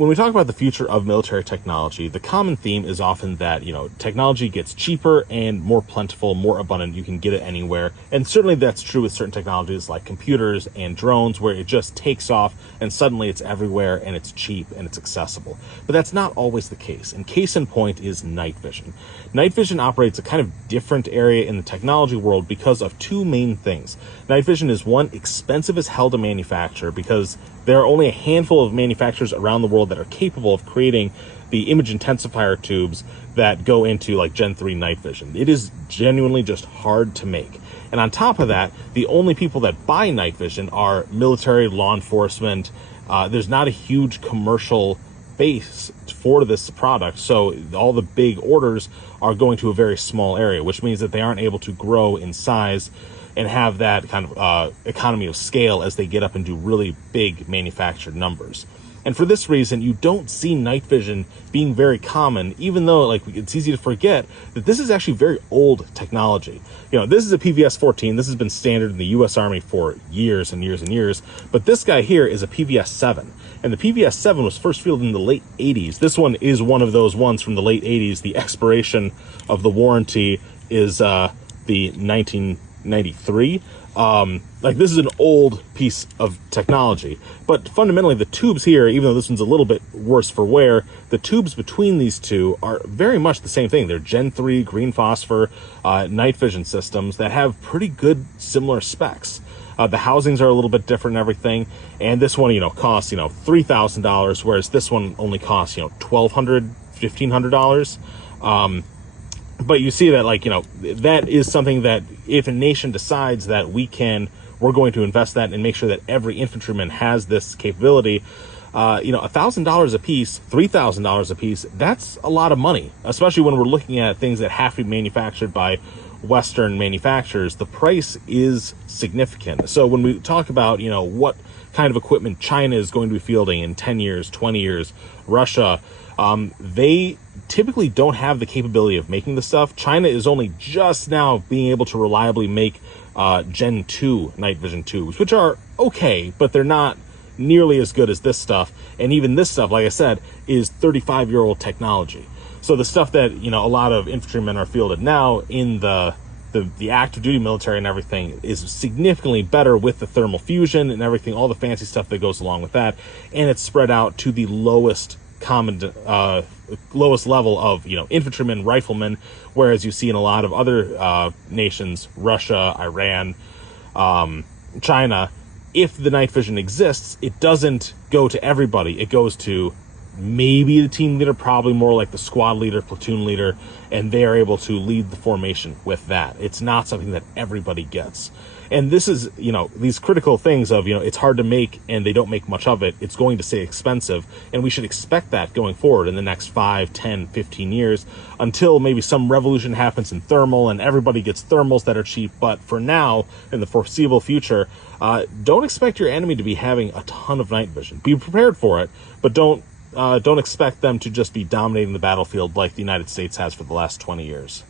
when we talk about the future of military technology, the common theme is often that, technology gets cheaper and more plentiful, more abundant. You can get it anywhere. And certainly that's true with certain technologies like computers and drones, where it just takes off and suddenly it's everywhere and it's cheap and it's accessible. But that's not always the case. And case in point is night vision. Night vision operates a kind of different area in the technology world because of two main things. Night vision is, one, expensive as hell to manufacture because there are only a handful of manufacturers around the world that are capable of creating the image intensifier tubes that go into like Gen 3 night vision. It is genuinely just hard to make. And on top of that, the only people that buy night vision are military, law enforcement. There's not a huge commercial base for this product, so all the big orders are going to a very small area, which means that they aren't able to grow in size and have that kind of economy of scale as they get up and do really big manufactured numbers. And for this reason, you don't see night vision being very common, even though it's easy to forget that this is actually very old technology. This is a PVS-14. This has been standard in the U.S. Army for years and years and years. But this guy here is a PVS-7. And the PVS-7 was first fielded in the late 80s. This one is one of those ones from the late 80s. The expiration of the warranty is the 1993. This is an old piece of technology, but fundamentally the tubes here, even though this one's a little bit worse for wear, the tubes between these two are very much the same thing. They're Gen 3 green phosphor night vision systems that have pretty good similar specs. The housings are a little bit different and everything, and this one costs $3,000, whereas this one only costs $1,200, $1,500. But you see that that is something that if a nation decides that we're going to invest that and make sure that every infantryman has this capability, $1,000 a piece, $3,000 a piece, that's a lot of money, especially when we're looking at things that have to be manufactured by Western manufacturers. The price is significant. So when we talk about, what kind of equipment China is going to be fielding in 10 years, 20 years, Russia, they typically don't have the capability of making the stuff. China is only just now being able to reliably make Gen 2 night vision tubes, which are okay, but they're not nearly as good as this stuff. And even this stuff, like I said, is 35-year-old technology. So the stuff that, a lot of infantrymen are fielded now in the active duty military and everything is significantly better with the thermal fusion and everything, all the fancy stuff that goes along with that. And it's spread out to the lowest level of, infantrymen, riflemen, whereas you see in a lot of other nations, Russia, Iran, China, if the night vision exists, it doesn't go to everybody. It goes to maybe the team leader, probably more like the squad leader, platoon leader, and they are able to lead the formation with that. It's not something that everybody gets. And this is, these critical things of, it's hard to make and they don't make much of it. It's going to stay expensive. And we should expect that going forward in the next 5, 10, 15 years until maybe some revolution happens in thermal and everybody gets thermals that are cheap. But for now, in the foreseeable future, don't expect your enemy to be having a ton of night vision. Be prepared for it, but don't expect them to just be dominating the battlefield like the United States has for the last 20 years.